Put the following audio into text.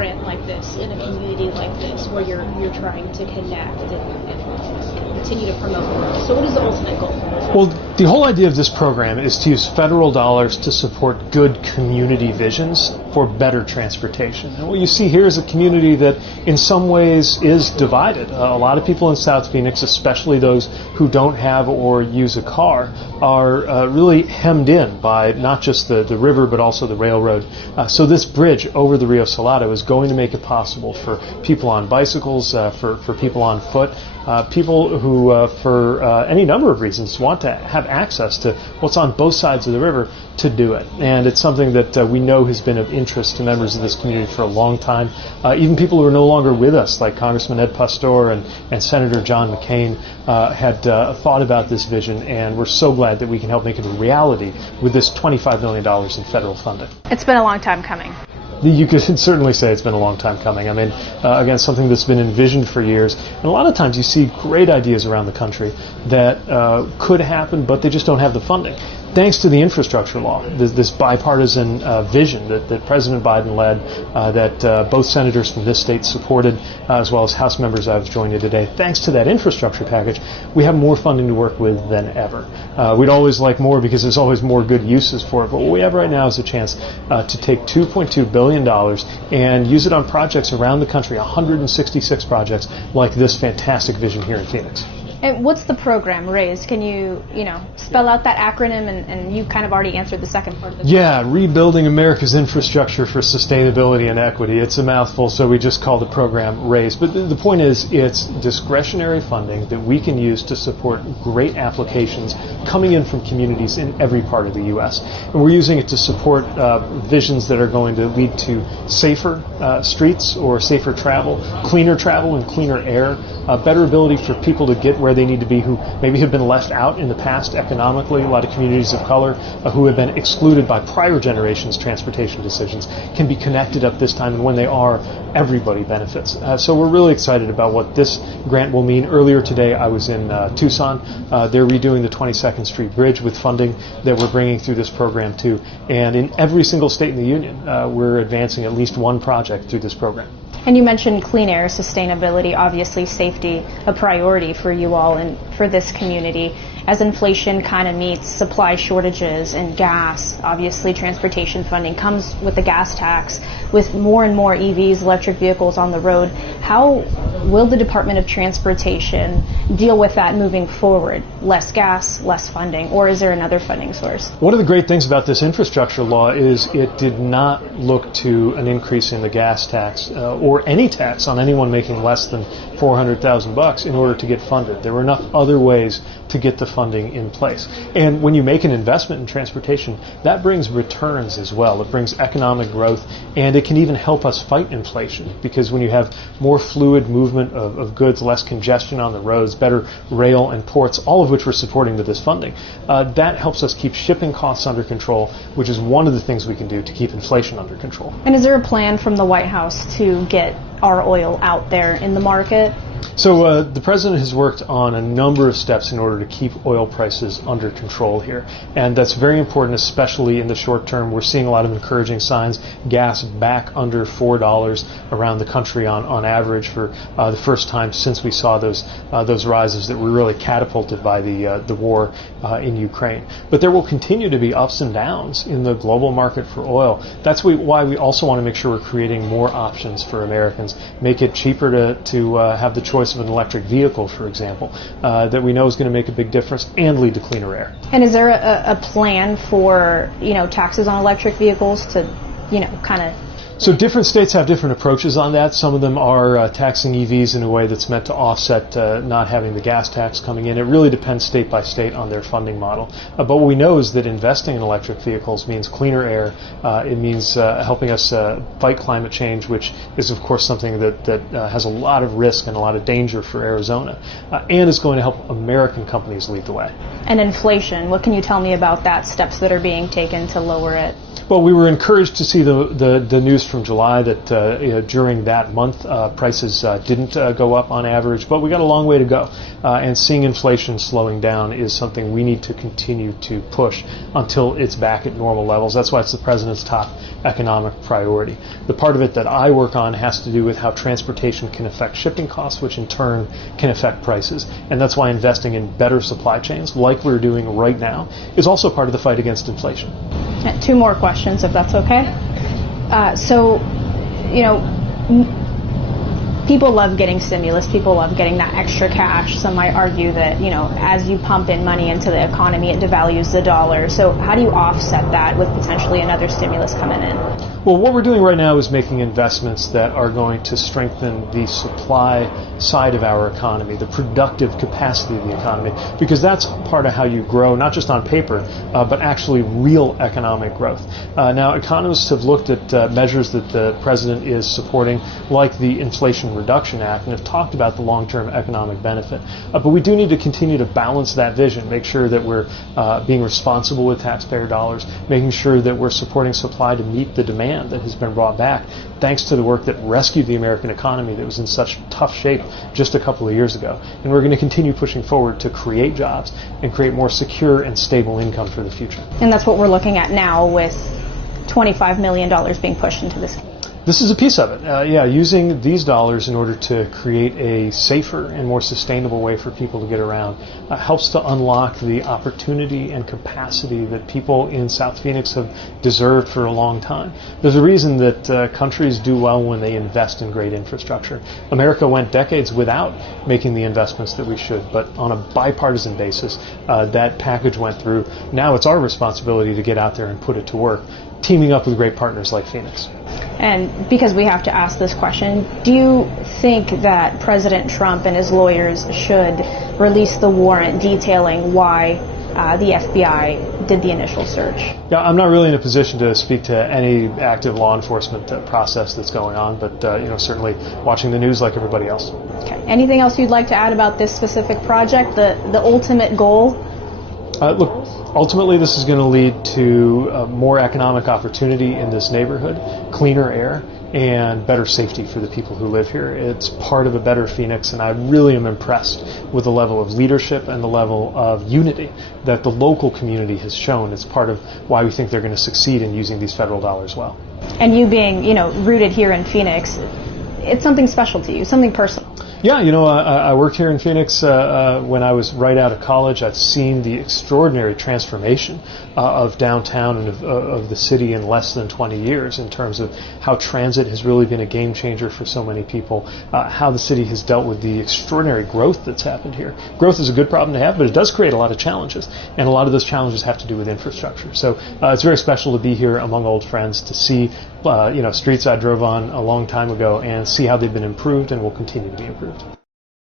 grant like this in a community like this where you're trying to connect and continue to promote growth? So what is the ultimate goal? Well, the whole idea of this program is to use federal dollars to support good community visions for better transportation. And what you see here is a community that in some ways is divided. A lot of people in South Phoenix, especially those who don't have or use a car, are really hemmed in by not just the river but also the railroad. So this bridge over the Rio Salado is going to make it possible for people on bicycles, for people on foot, people who, for any number of reasons, want to have access to what's on both sides of the river to do it. And it's something that we know has been of interest to members of this community for a long time. Even people who are no longer with us, like Congressman Ed Pastor and Senator John McCain, had thought about this vision, and we're so glad that we can help make it a reality with this $25 million in federal funding. It's been a long time coming. You could certainly say it's been a long time coming. I mean, again, something that's been envisioned for years. And a lot of times you see great ideas around the country that could happen, but they just don't have the funding. Thanks to the infrastructure law, this bipartisan vision that President Biden led, that both senators from this state supported, as well as House members I've joined you today, thanks to that infrastructure package, we have more funding to work with than ever. We'd always like more because there's always more good uses for it, but what we have right now is a chance to take $2.2 billion and use it on projects around the country, 166 projects like this fantastic vision here in Phoenix. And what's the program, RAISE? Can you spell out that acronym? And you kind of already answered the second part of the question. Yeah, Rebuilding America's Infrastructure for Sustainability and Equity. It's a mouthful, so we just call the program RAISE. But the point is, it's discretionary funding that we can use to support great applications coming in from communities in every part of the U.S. And we're using it to support visions that are going to lead to safer streets or safer travel and cleaner air, better ability for people to get where they need to be who maybe have been left out in the past economically. A lot of communities of color who have been excluded by prior generations' transportation decisions can be connected up this time, and when they are, everybody benefits. So we're really excited about what this grant will mean. Earlier today I was in Tucson. They're redoing the 22nd Street Bridge with funding that we're bringing through this program too. And in every single state in the union, we're advancing at least one project through this program. And you mentioned clean air, sustainability, obviously safety, a priority for you all and for this community. As inflation kind of meets supply shortages and gas, obviously transportation funding comes with the gas tax. With more and more EVs, electric vehicles on the road, how will the Department of Transportation deal with that moving forward? Less gas, less funding, or is there another funding source? One of the great things about this infrastructure law is it did not look to an increase in the gas tax or any tax on anyone making less than $400,000 in order to get funded. There were enough other ways to get the funding in place. And when you make an investment in transportation, that brings returns as well. It brings economic growth, and it can even help us fight inflation, because when you have more fluid movement of goods, less congestion on the roads, better rail and ports, all of which we're supporting with this funding, that helps us keep shipping costs under control, which is one of the things we can do to keep inflation under control. And is there a plan from the White House to get our oil out there in the market? So the President has worked on a number of steps in order to keep oil prices under control here. And that's very important, especially in the short term. We're seeing a lot of encouraging signs. Gas back under $4 around the country on average for the first time since we saw those rises that were really catapulted by the war in Ukraine. But there will continue to be ups and downs in the global market for oil. That's why we also want to make sure we're creating more options for Americans, make it cheaper to have the choice of an electric vehicle, for example, that we know is going to make a big difference and lead to cleaner air. And is there a plan for taxes on electric vehicles to kind of? So different states have different approaches on that. Some of them are taxing EVs in a way that's meant to offset not having the gas tax coming in. It really depends state by state on their funding model. But what we know is that investing in electric vehicles means cleaner air. It means helping us fight climate change, which is, of course, something that has a lot of risk and a lot of danger for Arizona, and is going to help American companies lead the way. And inflation, what can you tell me about that, steps that are being taken to lower it? Well, we were encouraged to see the news from July that during that month prices didn't go up on average, but we got a long way to go. And seeing inflation slowing down is something we need to continue to push until it's back at normal levels. That's why it's the president's top economic priority. The part of it that I work on has to do with how transportation can affect shipping costs, which in turn can affect prices. And that's why investing in better supply chains, like we're doing right now, is also part of the fight against inflation. Two more questions, if that's okay. People love getting stimulus. People love getting that extra cash. Some might argue that, as you pump in money into the economy, it devalues the dollar. So how do you offset that with potentially another stimulus coming in? Well, what we're doing right now is making investments that are going to strengthen the supply side of our economy, the productive capacity of the economy, because that's part of how you grow, not just on paper, but actually real economic growth. Now, economists have looked at measures that the president is supporting, like the Inflation Reduction Act, and have talked about the long-term economic benefit. But we do need to continue to balance that vision, make sure that we're being responsible with taxpayer dollars, making sure that we're supporting supply to meet the demand that has been brought back thanks to the work that rescued the American economy that was in such tough shape just a couple of years ago. And we're going to continue pushing forward to create jobs and create more secure and stable income for the future. And that's what we're looking at now with $25 million being pushed into this. This is a piece of it. Using these dollars in order to create a safer and more sustainable way for people to get around helps to unlock the opportunity and capacity that people in South Phoenix have deserved for a long time. There's a reason that countries do well when they invest in great infrastructure. America went decades without making the investments that we should, but on a bipartisan basis, that package went through. Now it's our responsibility to get out there and put it to work, teaming up with great partners like Phoenix. And because we have to ask this question, do you think that President Trump and his lawyers should release the warrant detailing why the FBI did the initial search? Yeah, I'm not really in a position to speak to any active law enforcement process that's going on, but certainly watching the news like everybody else. Okay. Anything else you'd like to add about this specific project, the ultimate goal? Look, ultimately this is going to lead to more economic opportunity in this neighborhood, cleaner air, and better safety for the people who live here. It's part of a better Phoenix, and I really am impressed with the level of leadership and the level of unity that the local community has shown. It's part of why we think they're going to succeed in using these federal dollars well. And you being, rooted here in Phoenix, it's something special to you, something personal. Yeah, I worked here in Phoenix when I was right out of college. I've seen the extraordinary transformation of downtown and of the city in less than 20 years in terms of how transit has really been a game changer for so many people, how the city has dealt with the extraordinary growth that's happened here. Growth is a good problem to have, but it does create a lot of challenges, and a lot of those challenges have to do with infrastructure. So it's very special to be here among old friends, to see streets I drove on a long time ago and see how they've been improved and will continue to be improved.